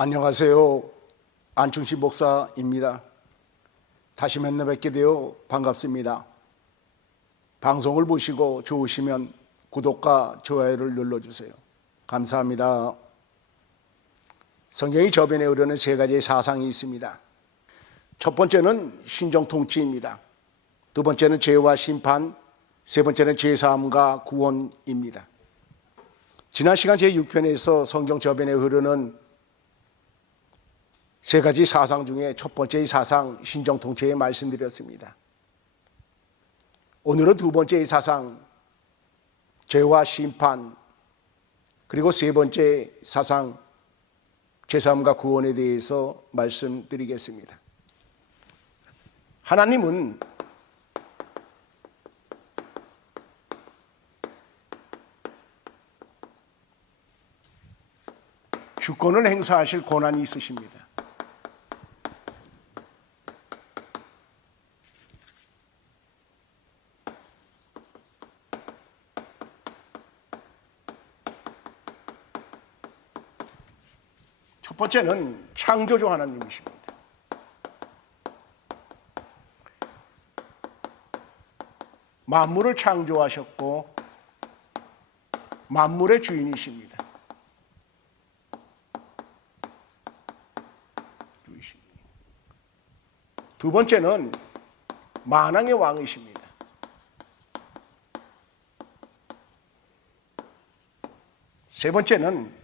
안녕하세요. 안충신 목사입니다. 다시 만나 뵙게 되어 반갑습니다. 방송을 보시고 좋으시면 구독과 좋아요를 눌러주세요. 감사합니다. 성경의 저변에 흐르는 세 가지의 사상이 있습니다. 첫 번째는 신정통치입니다. 두 번째는 죄와 심판, 세 번째는 죄사함과 구원입니다. 지난 시간 제6편에서 성경 저변에 흐르는 세 가지 사상 중에 첫 번째의 사상, 신정통치에 말씀드렸습니다. 오늘은 두 번째의 사상, 죄와 심판, 그리고 세 번째 사상, 죄사함과 구원에 대해서 말씀드리겠습니다. 하나님은 주권을 행사하실 권한이 있으십니다. 첫 번째는 창조주 하나님이십니다. 만물을 창조하셨고 만물의 주인이십니다. 두 번째는 만왕의 왕이십니다. 세 번째는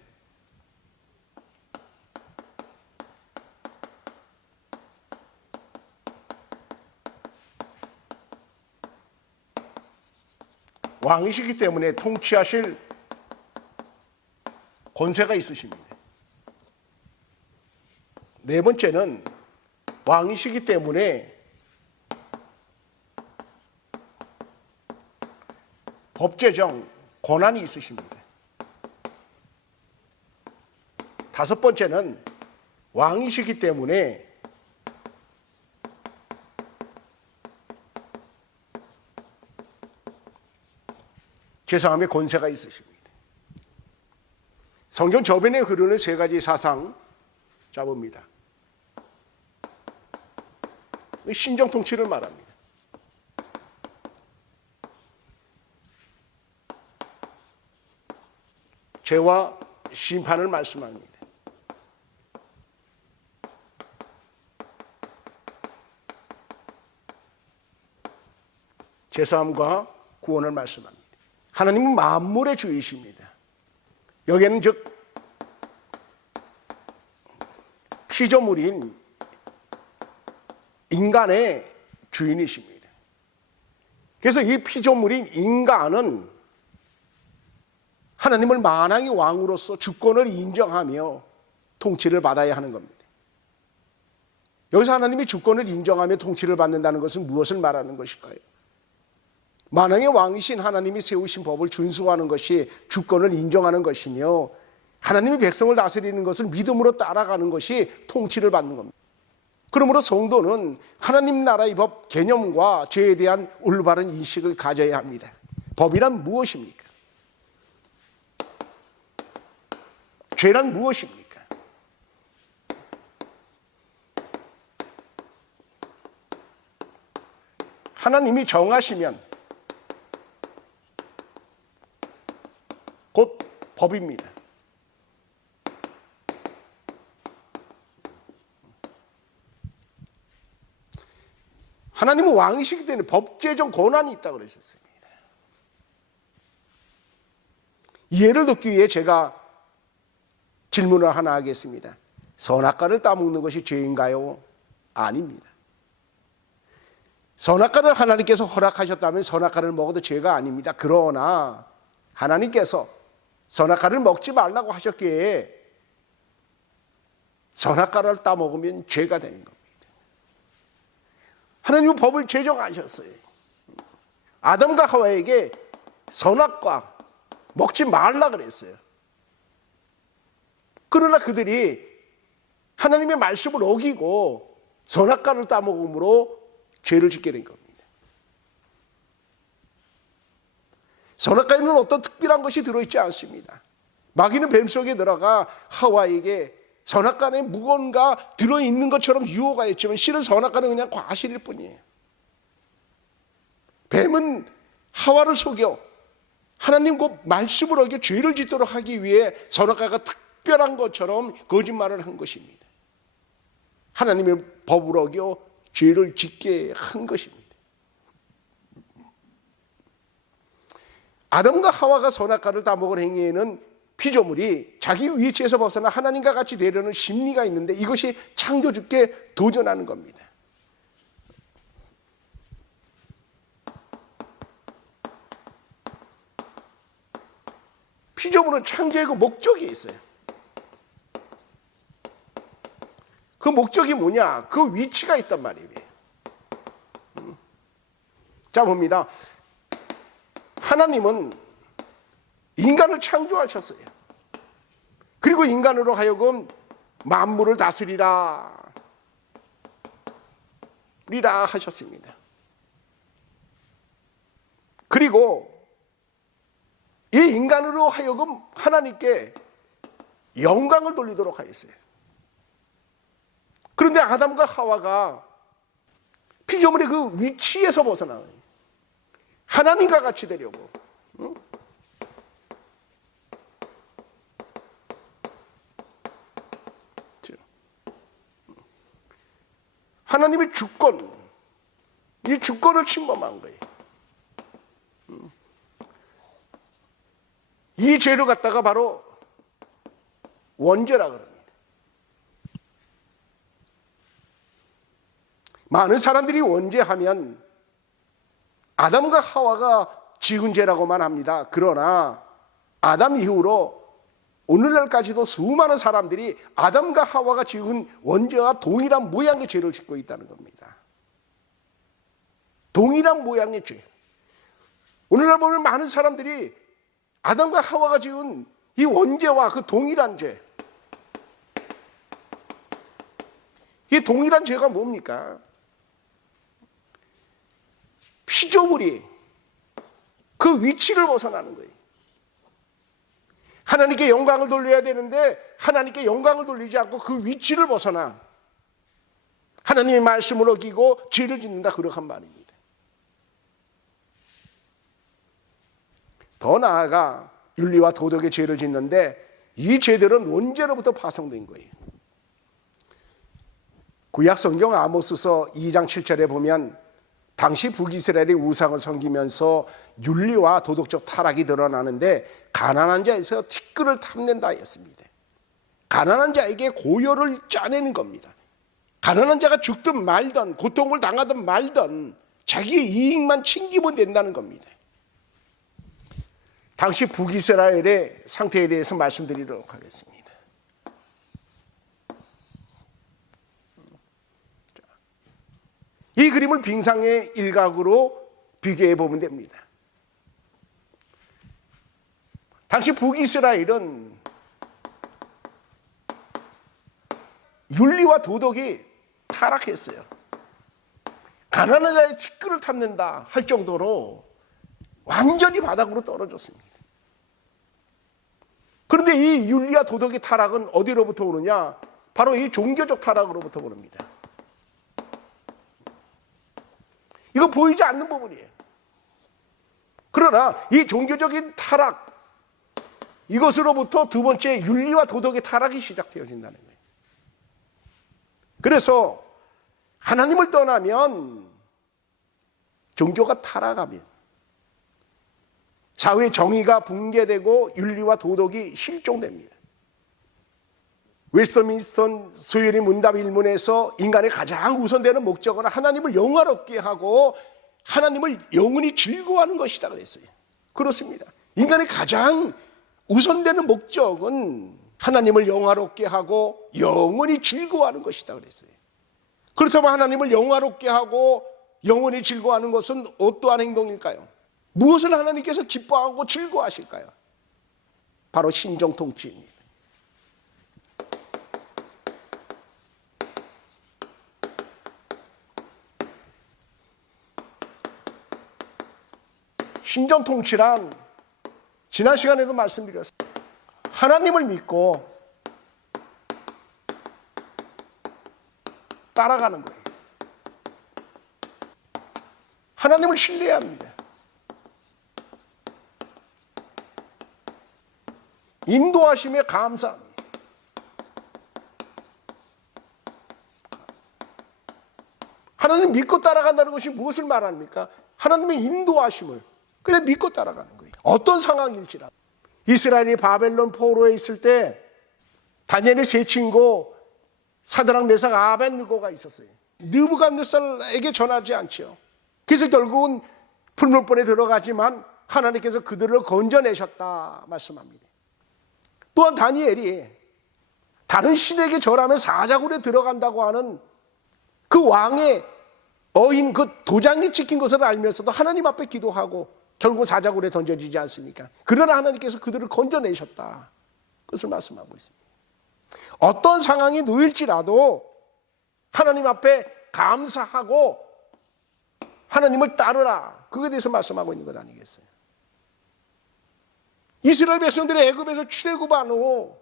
왕이시기 때문에 통치하실 권세가 있으십니다. 네 번째는 왕이시기 때문에 법제정 권한이 있으십니다. 다섯 번째는 왕이시기 때문에 죄사함의 권세가 있으십니다. 성경 저변에 흐르는 세 가지 사상 잡읍니다. 신정통치를 말합니다. 죄와 심판을 말씀합니다. 죄사함과 구원을 말씀합니다. 하나님은 만물의 주이십니다. 여기에는 즉 피조물인 인간의 주인이십니다. 그래서 이 피조물인 인간은 하나님을 만왕의 왕으로서 주권을 인정하며 통치를 받아야 하는 겁니다. 여기서 하나님이 주권을 인정하며 통치를 받는다는 것은 무엇을 말하는 것일까요? 만왕의 왕이신 하나님이 세우신 법을 준수하는 것이 주권을 인정하는 것이며, 하나님이 백성을 다스리는 것을 믿음으로 따라가는 것이 통치를 받는 겁니다. 그러므로 성도는 하나님 나라의 법 개념과 죄에 대한 올바른 인식을 가져야 합니다. 법이란 무엇입니까? 죄란 무엇입니까? 하나님이 정하시면 곧 법입니다. 하나님은 왕이시기 때문에 법제정 권한이 있다고 그러셨습니다. 이해를 돕기 위해 제가 질문을 하나 하겠습니다. 선악과를 따먹는 것이 죄인가요? 아닙니다. 선악과를 하나님께서 허락하셨다면 선악과를 먹어도 죄가 아닙니다. 그러나 하나님께서 선악과를 먹지 말라고 하셨기에 선악과를 따먹으면 죄가 되는 겁니다. 하나님은 법을 제정하셨어요. 아담과 하와에게 선악과 먹지 말라 그랬어요. 그러나 그들이 하나님의 말씀을 어기고 선악과를 따먹음으로 죄를 짓게 된 겁니다. 선악과에는 어떤 특별한 것이 들어있지 않습니다. 마귀는 뱀 속에 들어가 하와에게 선악간에 무언가 들어있는 것처럼 유혹가 있지만 실은 선악간은 그냥 과실일 뿐이에요. 뱀은 하와를 속여 하나님 그 말씀을 어겨 죄를 짓도록 하기 위해 선악과가 특별한 것처럼 거짓말을 한 것입니다. 하나님의 법을 어겨 죄를 짓게 한 것입니다. 아담과 하와가 선악과를 따먹은 행위에는 피조물이 자기 위치에서 벗어나 하나님과 같이 되려는 심리가 있는데 이것이 창조주께 도전하는 겁니다. 피조물은 창조의 그 목적이 있어요. 그 목적이 뭐냐? 그 위치가 있단 말이에요. 자, 봅니다. 하나님은 인간을 창조하셨어요. 그리고 인간으로 하여금 만물을 다스리라 하셨습니다. 그리고 이 인간으로 하여금 하나님께 영광을 돌리도록 하였어요. 그런데 아담과 하와가 피조물의 그 위치에서 벗어나요. 하나님과 같이 되려고. 하나님의 주권, 이 주권을 침범한 거예요. 이 죄를 갖다가 바로 원죄라 그럽니다. 많은 사람들이 원죄하면 아담과 하와가 지은 죄라고만 합니다. 그러나 아담 이후로 오늘날까지도 수많은 사람들이 아담과 하와가 지은 원죄와 동일한 모양의 죄를 짓고 있다는 겁니다. 동일한 모양의 죄. 오늘날 보면 많은 사람들이 아담과 하와가 지은 이 원죄와 그 동일한 죄, 이 동일한 죄가 뭡니까? 피조물이 그 위치를 벗어나는 거예요. 하나님께 영광을 돌려야 되는데 하나님께 영광을 돌리지 않고 그 위치를 벗어나 하나님의 말씀을 어기고 죄를 짓는다, 그러한 말입니다. 더 나아가 윤리와 도덕의 죄를 짓는데 이 죄들은 원죄로부터 파생된 거예요. 구약 성경 아모스서 2장 7절에 보면 당시 북이스라엘이 우상을 섬기면서 윤리와 도덕적 타락이 드러나는데 가난한 자에서 티끌을 탐낸다 하였습니다. 가난한 자에게 고요를 짜내는 겁니다. 가난한 자가 죽든 말든 고통을 당하든 말든 자기의 이익만 챙기면 된다는 겁니다. 당시 북이스라엘의 상태에 대해서 말씀드리도록 하겠습니다. 이 그림을 빙상의 일각으로 비교해 보면 됩니다. 당시 북이스라엘은 윤리와 도덕이 타락했어요. 가난한 자의 티끌을 탐낸다 할 정도로 완전히 바닥으로 떨어졌습니다. 그런데 이 윤리와 도덕의 타락은 어디로부터 오느냐? 바로 이 종교적 타락으로부터 오릅니다. 이거 보이지 않는 부분이에요. 그러나 이 종교적인 타락, 이것으로부터 두 번째 윤리와 도덕의 타락이 시작되어진다는 거예요. 그래서 하나님을 떠나면, 종교가 타락하면 사회의 정의가 붕괴되고 윤리와 도덕이 실종됩니다. 웨스트민스터 소요리 문답 일문에서 인간의 가장 우선되는 목적은 하나님을 영화롭게 하고 하나님을 영원히 즐거워하는 것이다 그랬어요. 그렇습니다. 인간의 가장 우선되는 목적은 하나님을 영화롭게 하고 영원히 즐거워하는 것이다 그랬어요. 그렇다면 하나님을 영화롭게 하고 영원히 즐거워하는 것은 어떠한 행동일까요? 무엇을 하나님께서 기뻐하고 즐거워하실까요? 바로 신정통치입니다. 신정통치란 지난 시간에도 말씀드렸어요. 하나님을 믿고 따라가는 거예요. 하나님을 신뢰해야 합니다. 인도하심에 감사합니다. 하나님 믿고 따라간다는 것이 무엇을 말합니까? 하나님의 인도하심을 그냥 믿고 따라가는 거예요. 어떤 상황일지라도. 이스라엘이 바벨론 포로에 있을 때 다니엘의 세 친구 사드락 메삭 아벳느고가 있었어요. 느부갓네살에게 전하지 않죠. 그래서 결국은 풀무불에 들어가지만 하나님께서 그들을 건져내셨다 말씀합니다. 또한 다니엘이 다른 신에게 절하며 사자굴에 들어간다고 하는 그 왕의 어인 그 도장이 찍힌 것을 알면서도 하나님 앞에 기도하고 결국은 사자굴에 던져지지 않습니까? 그러나 하나님께서 그들을 건져내셨다. 그것을 말씀하고 있습니다. 어떤 상황이 놓일지라도 하나님 앞에 감사하고 하나님을 따르라. 그것에 대해서 말씀하고 있는 것 아니겠어요? 이스라엘 백성들이 애굽에서 출애굽한 후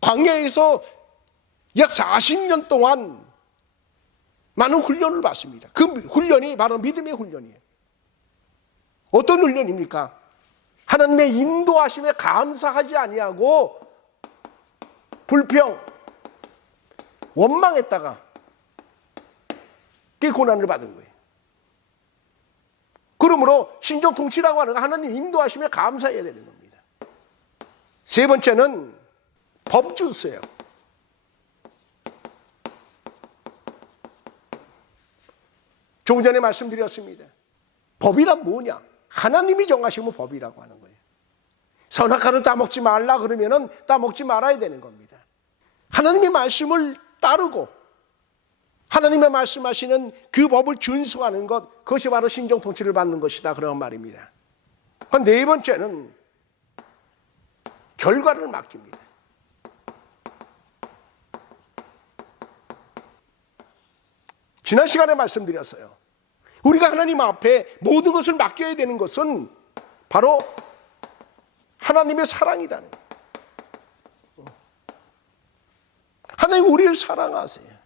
광야에서 약 40년 동안 많은 훈련을 받습니다. 그 훈련이 바로 믿음의 훈련이에요. 어떤 훈련입니까? 하나님의 인도하심에 감사하지 아니하고 불평, 원망했다가 그 고난을 받은 거예요. 그러므로 신정 통치라고 하는 건 하나님 인도하심에 감사해야 되는 겁니다. 세 번째는 법주세요. 조금 전에 말씀드렸습니다. 법이란 뭐냐? 하나님이 정하시면 법이라고 하는 거예요. 선악과를 따먹지 말라 그러면은 따먹지 말아야 되는 겁니다. 하나님의 말씀을 따르고 하나님의 말씀하시는 그 법을 준수하는 것, 그것이 바로 신정 통치를 받는 것이다 그런 말입니다. 네 번째는 결과를 맡깁니다. 지난 시간에 말씀드렸어요. 우리가 하나님 앞에 모든 것을 맡겨야 되는 것은 바로 하나님의 사랑이다는 거예요. 하나님 우리를 사랑하세요.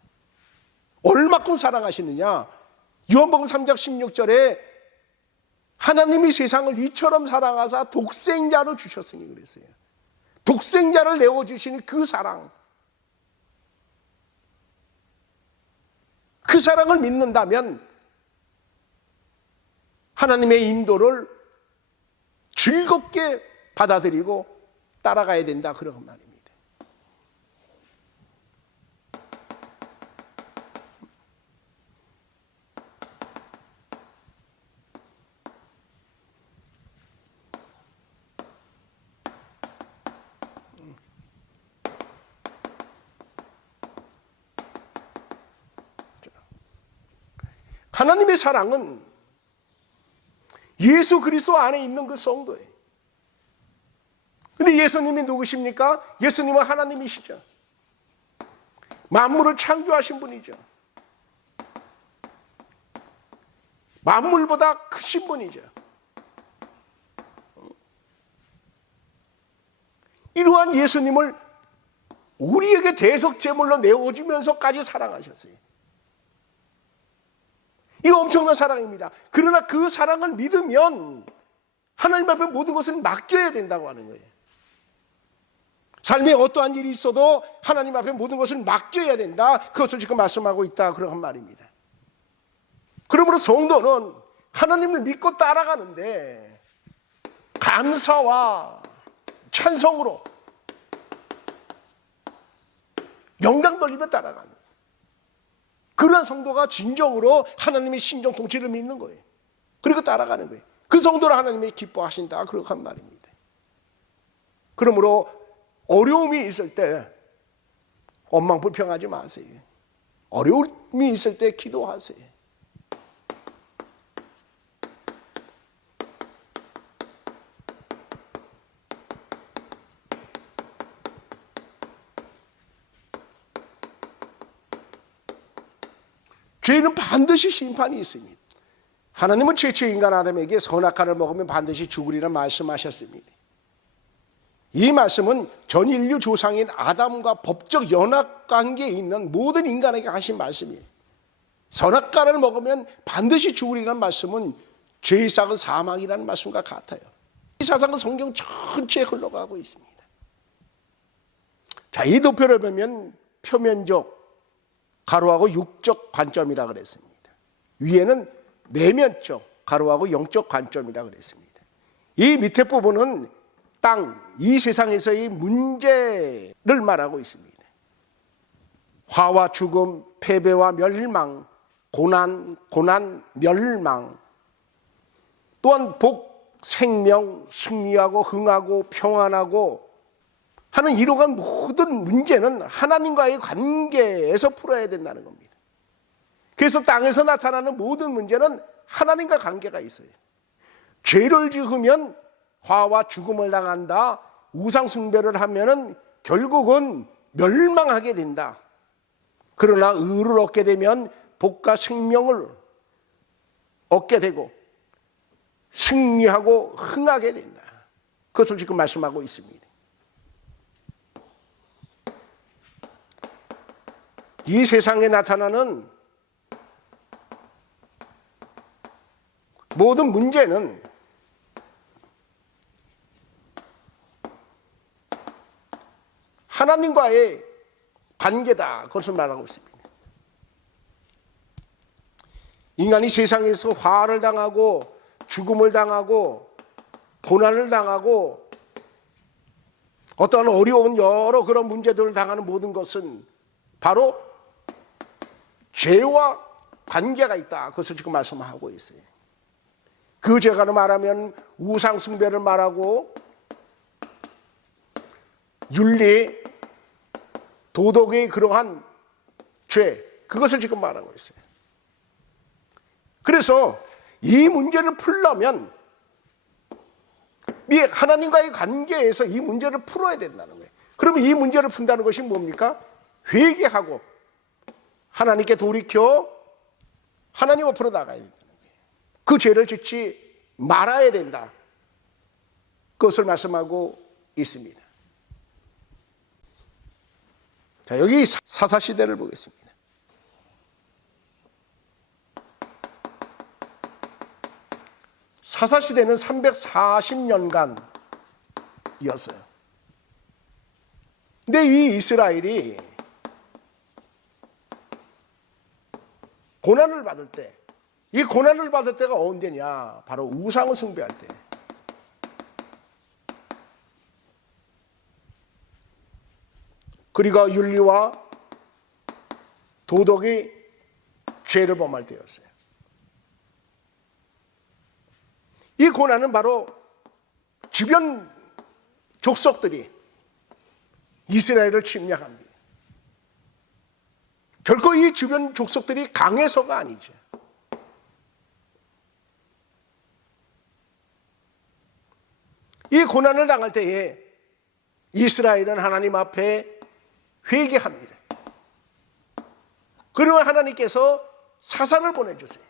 얼마큼 사랑하시느냐? 요한복음 3장 16절에 하나님이 세상을 이처럼 사랑하사 독생자를 주셨으니 그랬어요. 독생자를 내어주시는 그 사랑, 그 사랑을 믿는다면 하나님의 인도를 즐겁게 받아들이고 따라가야 된다 그런 말입니다. 하나님의 사랑은 예수 그리스도 안에 있는 그 성도예요. 근데 예수님이 누구십니까? 예수님은 하나님이시죠. 만물을 창조하신 분이죠. 만물보다 크신 분이죠. 이러한 예수님을 우리에게 대속제물로 내어주면서까지 사랑하셨어요. 이거 엄청난 사랑입니다. 그러나 그 사랑을 믿으면 하나님 앞에 모든 것을 맡겨야 된다고 하는 거예요. 삶에 어떠한 일이 있어도 하나님 앞에 모든 것을 맡겨야 된다. 그것을 지금 말씀하고 있다. 그런 말입니다. 그러므로 성도는 하나님을 믿고 따라가는데 감사와 찬성으로 영광 돌리며 따라가는 그러한 성도가 진정으로 하나님의 신정 통치를 믿는 거예요. 그리고 따라가는 거예요. 그 성도를 하나님이 기뻐하신다. 그렇게 한 말입니다. 그러므로 어려움이 있을 때 원망불평하지 마세요. 어려움이 있을 때 기도하세요. 죄는 반드시 심판이 있습니다. 하나님은 최초 인간 아담에게 선악과를 먹으면 반드시 죽으리라 말씀하셨습니다. 이 말씀은 전 인류 조상인 아담과 법적 연합 관계에 있는 모든 인간에게 하신 말씀이에요. 선악과를 먹으면 반드시 죽으리라는 말씀은 죄의 싹은 사망이라는 말씀과 같아요. 이 사상은 성경 전체에 흘러가고 있습니다. 자, 이 도표를 보면 표면적, 가로하고 육적 관점이라 그랬습니다. 위에는 내면적, 가로하고 영적 관점이라 그랬습니다. 이 밑에 부분은 땅, 이 세상에서의 문제를 말하고 있습니다. 화와 죽음, 패배와 멸망, 고난, 멸망, 또한 복, 생명, 승리하고 흥하고 평안하고 하는 이러한 모든 문제는 하나님과의 관계에서 풀어야 된다는 겁니다. 그래서 땅에서 나타나는 모든 문제는 하나님과 관계가 있어요. 죄를 지으면 화와 죽음을 당한다. 우상 숭배를 하면은 결국은 멸망하게 된다. 그러나 의를 얻게 되면 복과 생명을 얻게 되고 승리하고 흥하게 된다. 그것을 지금 말씀하고 있습니다. 이 세상에 나타나는 모든 문제는 하나님과의 관계다. 그것을 말하고 있습니다. 인간이 세상에서 화를 당하고 죽음을 당하고 고난을 당하고 어떠한 어려운 여러 그런 문제들을 당하는 모든 것은 바로 죄와 관계가 있다. 그것을 지금 말씀하고 있어요. 그 죄가 말하면 우상 숭배를 말하고 윤리, 도덕의 그러한 죄, 그것을 지금 말하고 있어요. 그래서 이 문제를 풀려면 하나님과의 관계에서 이 문제를 풀어야 된다는 거예요. 그러면 이 문제를 푼다는 것이 뭡니까? 회개하고 하나님께 돌이켜 하나님 앞으로 나가야 된다는 거예요. 그 죄를 짓지 말아야 된다. 그것을 말씀하고 있습니다. 자, 여기 사사시대를 보겠습니다. 사사시대는 340년간이었어요. 근데 이 이스라엘이 고난을 받을 때, 이 고난을 받을 때가 언제냐? 바로 우상을 숭배할 때. 그리고 윤리와 도덕이 죄를 범할 때였어요. 이 고난은 바로 주변 족속들이 이스라엘을 침략합니다. 결코 이 주변 족속들이 강해서가 아니죠. 이 고난을 당할 때에 이스라엘은 하나님 앞에 회개합니다. 그리고 하나님께서 사사를 보내주세요.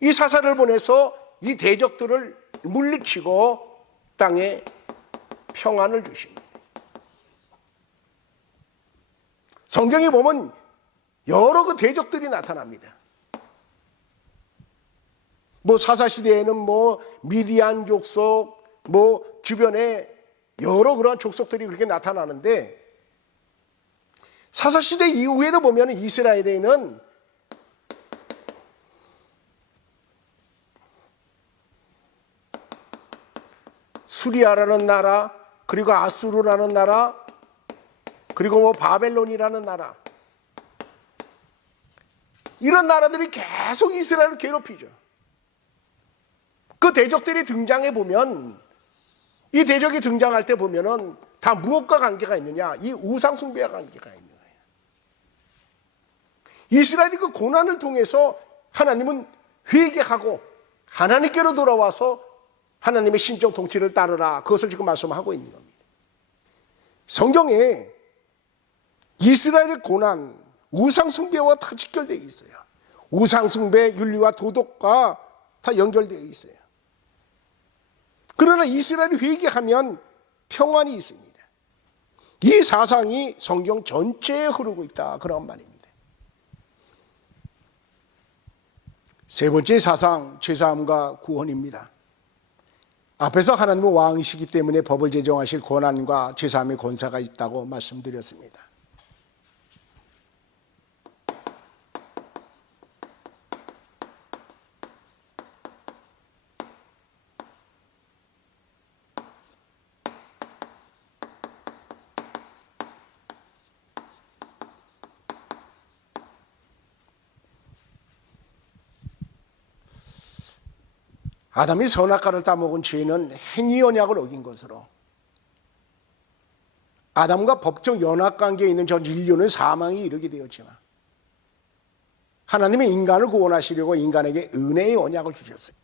이 사사를 보내서 이 대적들을 물리치고 땅에 평안을 주십니다. 성경에 보면 여러 그 대적들이 나타납니다. 사사시대에는 미디안 족속, 주변에 여러 그런 족속들이 그렇게 나타나는데, 사사시대 이후에도 보면 이스라엘에는 수리아라는 나라, 그리고 아수르라는 나라, 그리고 바벨론이라는 나라, 이런 나라들이 계속 이스라엘을 괴롭히죠. 그 대적들이 등장해 보면, 이 대적이 등장할 때 보면은 다 무엇과 관계가 있느냐? 이 우상 숭배와 관계가 있는 거예요. 이스라엘이 그 고난을 통해서 하나님은 회개하고 하나님께로 돌아와서 하나님의 신적 통치를 따르라. 그것을 지금 말씀하고 있는 겁니다. 성경에 이스라엘의 고난, 우상 숭배와 다 직결되어 있어요. 우상 숭배, 윤리와 도덕과 다 연결되어 있어요. 그러나 이스라엘이 회개하면 평안이 있습니다. 이 사상이 성경 전체에 흐르고 있다, 그런 말입니다. 세 번째 사상, 죄사함과 구원입니다. 앞에서 하나님은 왕이시기 때문에 법을 제정하실 권한과 죄사함의 권세가 있다고 말씀드렸습니다. 아담이 선악과를 따먹은 죄는 행위 언약을 어긴 것으로 아담과 법적 연합관계에 있는 전 인류는 사망에 이르게 되었지만 하나님은 인간을 구원하시려고 인간에게 은혜의 언약을 주셨어요.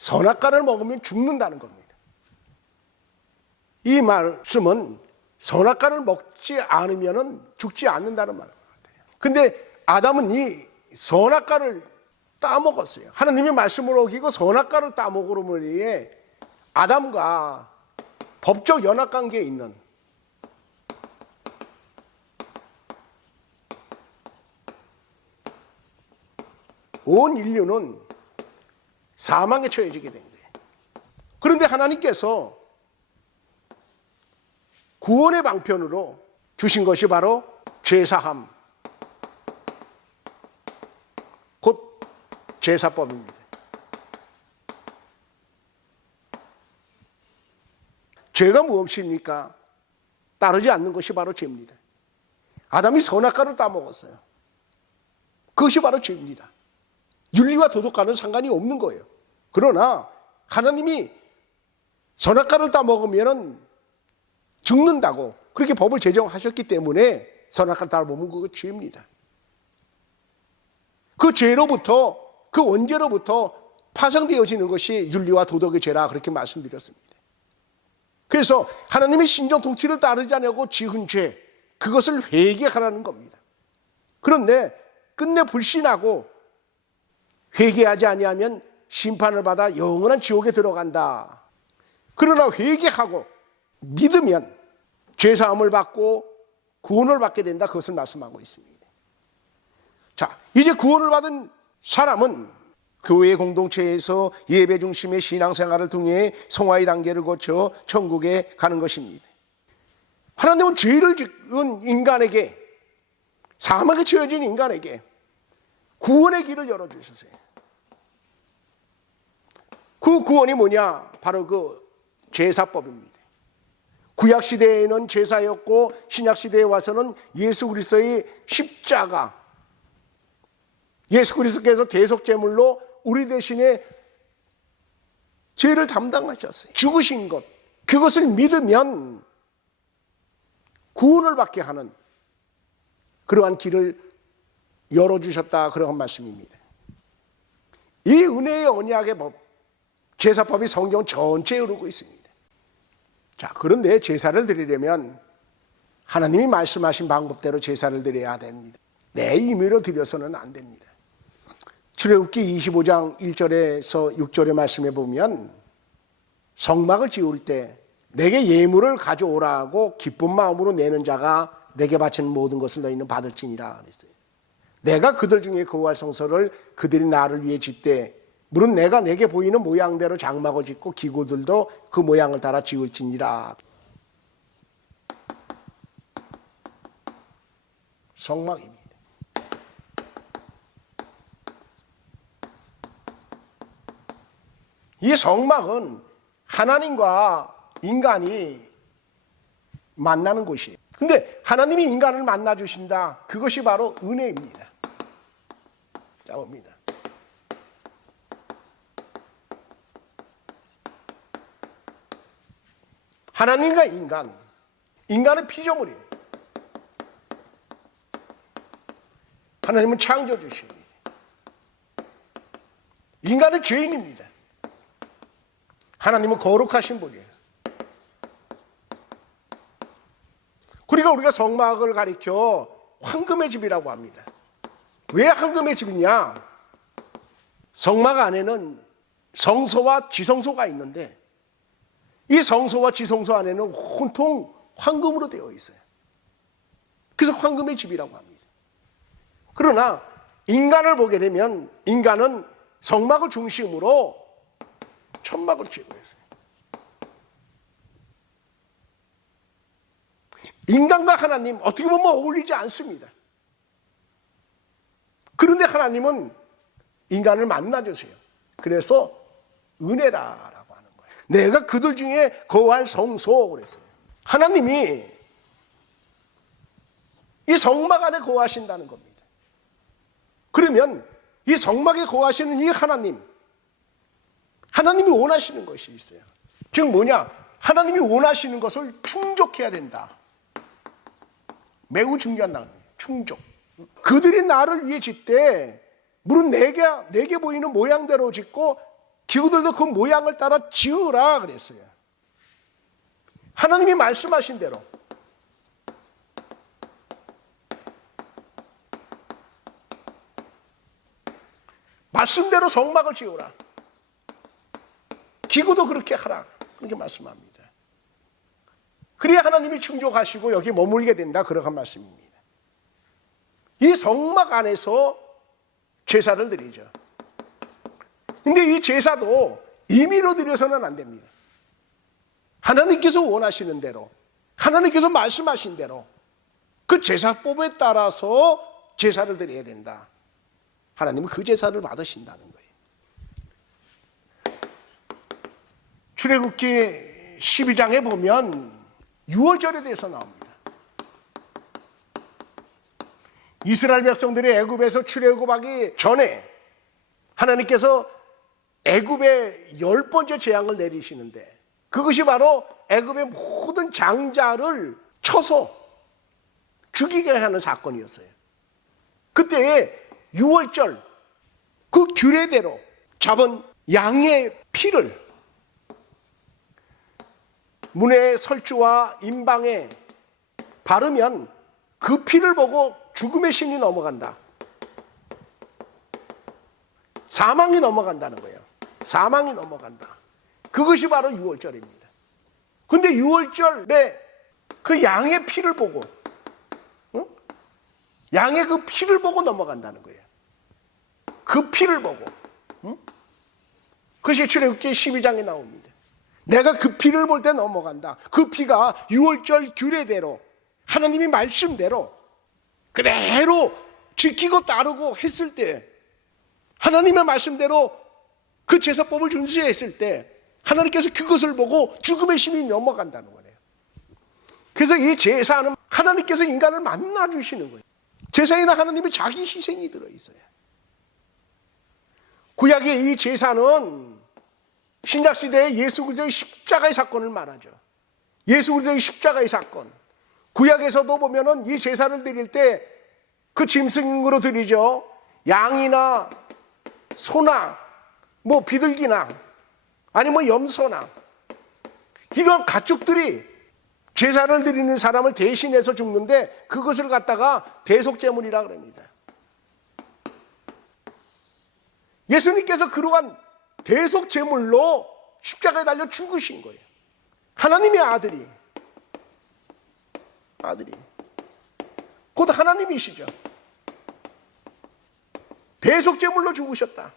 선악과를 먹으면 죽는다는 겁니다. 이 말씀은 선악과를 먹지 않으면 죽지 않는다는 말 같아요. 근데 아담은 이 선악과를 따먹었어요. 하나님의 말씀을 어기고 선악과를 따먹으므로에 아담과 법적 연합관계에 있는 온 인류는 사망에 처해지게 된 거예요. 그런데 하나님께서 구원의 방편으로 주신 것이 바로 죄사함, 곧 제사법입니다. 죄가 무엇입니까? 따르지 않는 것이 바로 죄입니다. 아담이 선악과를 따먹었어요. 그것이 바로 죄입니다. 윤리와 도덕과는 상관이 없는 거예요. 그러나 하나님이 선악과를 따먹으면 죽는다고 그렇게 법을 제정하셨기 때문에 선악과를 따먹으면 그거 죄입니다. 그 죄로부터, 그 원죄로부터 파생되어지는 것이 윤리와 도덕의 죄라 그렇게 말씀드렸습니다. 그래서 하나님의 신정 통치를 따르지 않냐고 지은 죄, 그것을 회개하라는 겁니다. 그런데 끝내 불신하고 회개하지 아니하면 심판을 받아 영원한 지옥에 들어간다. 그러나 회개하고 믿으면 죄사함을 받고 구원을 받게 된다. 그것을 말씀하고 있습니다. 자, 이제 구원을 받은 사람은 교회 공동체에서 예배 중심의 신앙생활을 통해 성화의 단계를 거쳐 천국에 가는 것입니다. 하나님은 죄를 지은 인간에게, 사망에 처해진 인간에게 구원의 길을 열어주셨어요. 그 구원이 뭐냐? 바로 그 제사법입니다. 구약시대에는 제사였고 신약시대에 와서는 예수 그리스도의 십자가, 예수 그리스도께서 대속제물로 우리 대신에 죄를 담당하셨어요. 죽으신 것, 그것을 믿으면 구원을 받게 하는 그러한 길을 열어주셨다, 그런 말씀입니다. 이 은혜의 언약의 법, 제사법이 성경 전체에 흐르고 있습니다. 자, 그런데 제사를 드리려면 하나님이 말씀하신 방법대로 제사를 드려야 됩니다. 내 임의로 드려서는 안 됩니다. 출애굽기 25장 1절에서 6절의 말씀에 보면 성막을 지을 때 내게 예물을 가져오라고 기쁜 마음으로 내는 자가 내게 바치는 모든 것을 너희는 받을지니라 그랬어요. 내가 그들 중에 거할 성소를 그들이 나를 위해 짓되 물은 내가 내게 보이는 모양대로 장막을 짓고 기구들도 그 모양을 따라 지을지니라. 성막입니다. 이 성막은 하나님과 인간이 만나는 곳이에요. 근데 하나님이 인간을 만나 주신다. 그것이 바로 은혜입니다. 자, 봅니다. 하나님과 인간은 피조물이에요. 하나님은 창조주십니다. 인간은 죄인입니다. 하나님은 거룩하신 분이에요. 그러니까 우리가 성막을 가리켜 황금의 집이라고 합니다. 왜 황금의 집이냐? 성막 안에는 성소와 지성소가 있는데 이 성소와 지성소 안에는 온통 황금으로 되어 있어요. 그래서 황금의 집이라고 합니다. 그러나 인간을 보게 되면 인간은 성막을 중심으로 천막을 지고 있어요. 인간과 하나님 어떻게 보면 어울리지 않습니다. 그런데 하나님은 인간을 만나주세요. 그래서 은혜라라고 하는 거예요. 내가 그들 중에 거할 성소 그랬어요. 하나님이 이 성막 안에 거하신다는 겁니다. 그러면 이 성막에 거하시는 이 하나님이 원하시는 것이 있어요. 즉 뭐냐? 하나님이 원하시는 것을 충족해야 된다. 매우 중요한 단어예요. 충족. 그들이 나를 위해 짓되 물은 내게 보이는 모양대로 짓고 기구들도 그 모양을 따라 지으라 그랬어요. 하나님이 말씀하신 대로 말씀대로 성막을 지으라. 기구도 그렇게 하라. 그렇게 말씀합니다. 그래야 하나님이 충족하시고 여기 머물게 된다. 그러한 말씀입니다. 이 성막 안에서 제사를 드리죠. 근데 이 제사도 임의로 드려서는 안 됩니다. 하나님께서 원하시는 대로, 하나님께서 말씀하신 대로 그 제사법에 따라서 제사를 드려야 된다. 하나님은 그 제사를 받으신다는 거예요. 출애굽기 12장에 보면 유월절에 대해서 나옵니다. 이스라엘 백성들이 애굽에서 출애굽하기 전에 하나님께서 애굽에 10번째 재앙을 내리시는데 그것이 바로 애굽의 모든 장자를 쳐서 죽이게 하는 사건이었어요. 그때 유월절 그 규례대로 잡은 양의 피를 문의 설주와 임방에 바르면 그 피를 보고 죽음의 신이 넘어간다. 사망이 넘어간다는 거예요. 사망이 넘어간다. 그것이 바로 유월절입니다. 근데 유월절에 그 양의 피를 보고 양의 그 피를 보고 넘어간다는 거예요. 그 피를 보고 그것이 출애굽기 12장에 나옵니다. 내가 그 피를 볼 때 넘어간다. 그 피가 유월절 규례대로 하나님이 말씀대로 그대로 지키고 따르고 했을 때 하나님의 말씀대로 그 제사법을 준수했을 때 하나님께서 그것을 보고 죽음의 심이 넘어간다는 거예요. 그래서 이 제사는 하나님께서 인간을 만나주시는 거예요. 제사에는 하나님의 자기 희생이 들어있어요. 구약의 이 제사는 신약시대의 예수 그리스도의 십자가의 사건을 말하죠. 예수 그리스도의 십자가의 사건. 구약에서도 보면은 이 제사를 드릴 때 그 짐승으로 드리죠. 양이나 소나 뭐 비둘기나 아니 뭐 염소나 이런 가축들이 제사를 드리는 사람을 대신해서 죽는데 그것을 갖다가 대속제물이라 그럽니다. 예수님께서 그러한 대속제물로 십자가에 달려 죽으신 거예요. 하나님의 아들이 곧 하나님이시죠. 대속제물로 죽으셨다.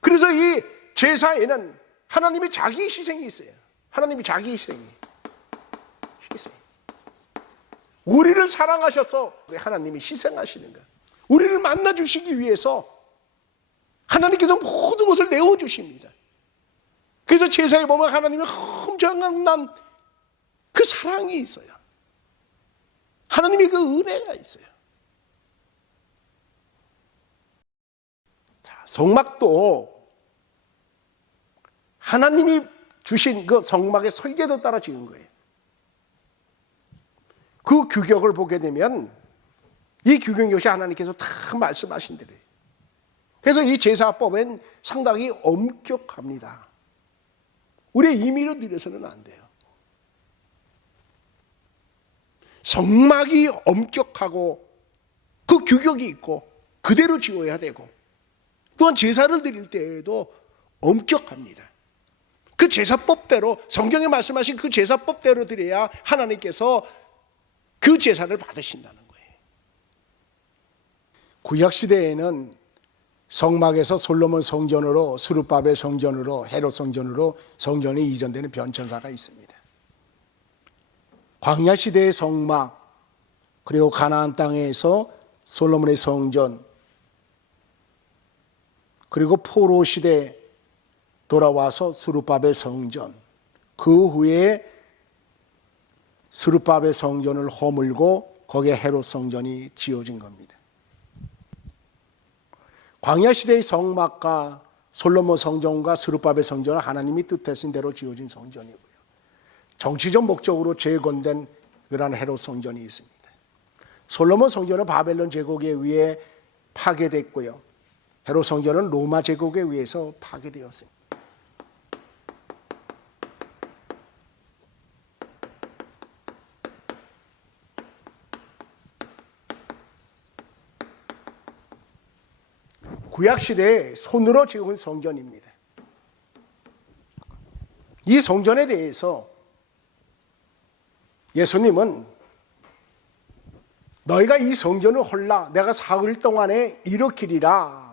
그래서 이 제사에는 하나님의 자기 희생이 있어요. 하나님의 자기 희생이. 우리를 사랑하셔서 하나님이 희생하시는 거예요. 우리를 만나주시기 위해서 하나님께서 모든 것을 내어주십니다. 그래서 제사에 보면 하나님의 엄청난 그 사랑이 있어요. 하나님의 그 은혜가 있어요. 자, 성막도 하나님이 주신 그 성막의 설계도 따라 지은 거예요. 그 규격을 보게 되면 이 규경것이 하나님께서 다 말씀하신 대로예요. 그래서 이 제사법엔 상당히 엄격합니다. 우리의 임의로 들여서는 안 돼요. 성막이 엄격하고 그 규격이 있고 그대로 지어야 되고, 또한 제사를 드릴 때에도 엄격합니다. 그 제사법대로, 성경에 말씀하신 그 제사법대로 드려야 하나님께서 그 제사를 받으신다는 거예요. 구약시대에는 성막에서 솔로몬 성전으로, 스룹바벨 성전으로, 헤롯 성전으로 성전이 이전되는 변천사가 있습니다. 광야시대의 성막, 그리고 가나안 땅에서 솔로몬의 성전, 그리고 포로시대 돌아와서 스룹바벨 성전, 그 후에 스룹바벨 성전을 허물고 거기에 헤롯 성전이 지어진 겁니다. 광야시대의 성막과 솔로몬 성전과 스룹바벨 성전은 하나님이 뜻하신 대로 지어진 성전이고요, 정치적 목적으로 재건된 그러한 헤롯 성전이 있습니다. 솔로몬 성전은 바벨론 제국에 의해 파괴됐고요, 헤롯 성전은 로마 제국에 의해서 파괴되었습니다. 구약시대에 손으로 지은 성전입니다. 이 성전에 대해서 예수님은 너희가 이 성전을 헐라 내가 사흘 동안에 일으키리라,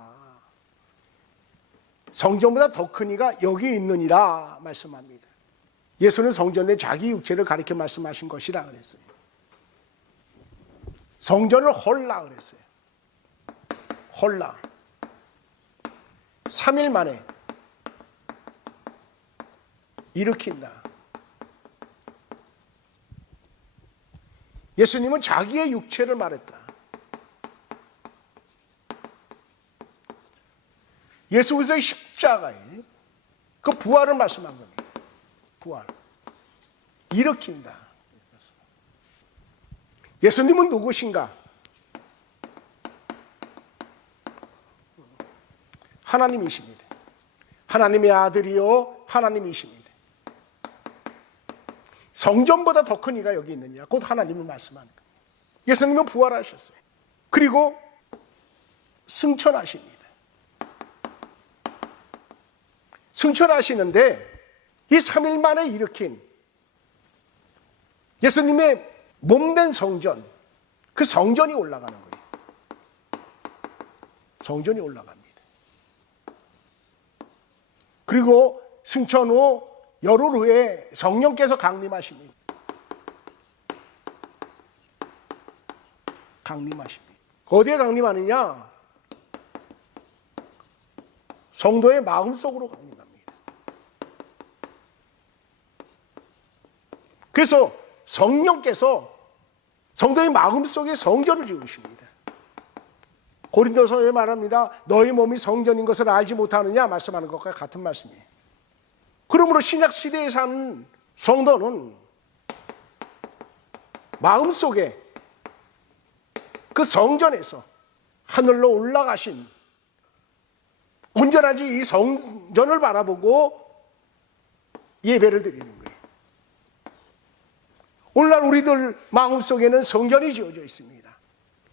성전보다 더 큰 이가 여기 있느니라 말씀합니다. 예수는 성전에 자기 육체를 가리켜 말씀하신 것이라 그랬어요. 성전을 헐라 그랬어요. 헐라. 3일 만에 일으킨다. 예수님은 자기의 육체를 말했다. 예수 그리스도의 십자가에 그 부활을 말씀한 겁니다. 부활. 일으킨다. 예수님은 누구신가? 하나님이십니다. 하나님의 아들이요 하나님이십니다. 성전보다 더 큰 이가 여기 있느냐, 곧 하나님을 말씀하는 거예요. 예수님은 부활하셨어요. 그리고 승천하십니다. 승천하시는데 이 3일 만에 일으킨 예수님의 몸된 성전, 그 성전이 올라가는 거예요. 성전이 올라갑니다. 그리고 승천 후 열흘 후에 성령께서 강림하십니다. 강림하십니다. 어디에 강림하느냐? 성도의 마음속으로 강림합니다. 그래서 성령께서 성도의 마음속에 성전을 지으십니다. 고린도서에 말합니다. 너희 몸이 성전인 것을 알지 못하느냐 말씀하는 것과 같은 말씀이에요. 그러므로 신약 시대에 사는 성도는 마음속에 그 성전에서 하늘로 올라가신 온전하지 이 성전을 바라보고 예배를 드리는 거예요. 오늘날 우리들 마음속에는 성전이 지어져 있습니다.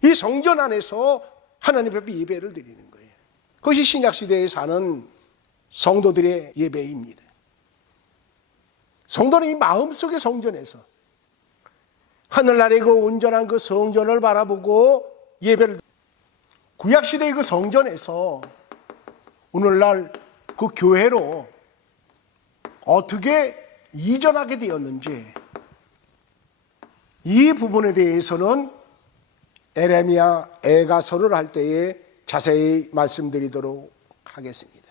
이 성전 안에서 하나님 앞에 예배를 드리는 거예요. 그것이 신약시대에 사는 성도들의 예배입니다. 성도는 이 마음속의 성전에서 하늘나라의 그 온전한 그 성전을 바라보고 예배를, 구약시대의 그 성전에서 오늘날 그 교회로 어떻게 이전하게 되었는지, 이 부분에 대해서는 에레미야 애가서를 할 때에 자세히 말씀드리도록 하겠습니다.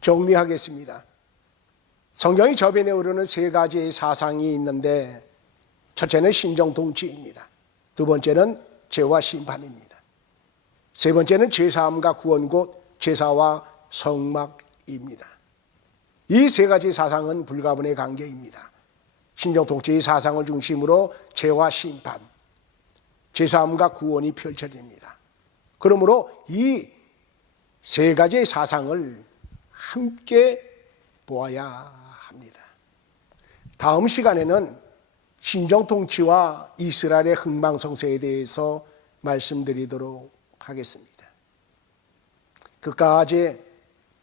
정리하겠습니다. 성경이 저변에 오르는 세 가지의 사상이 있는데, 첫째는 신정통치입니다. 두 번째는 죄와 심판입니다. 세 번째는 죄사함과 구원, 곧 제사와 성막입니다. 이 세 가지 사상은 불가분의 관계입니다. 신정통치의 사상을 중심으로 죄와 심판, 제사함과 구원이 펼쳐집니다. 그러므로 이 세 가지의 사상을 함께 보아야 합니다. 다음 시간에는 신정통치와 이스라엘의 흥망성쇠에 대해서 말씀드리도록 하겠습니다. 끝까지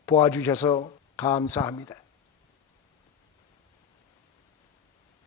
보아주셔서 감사합니다.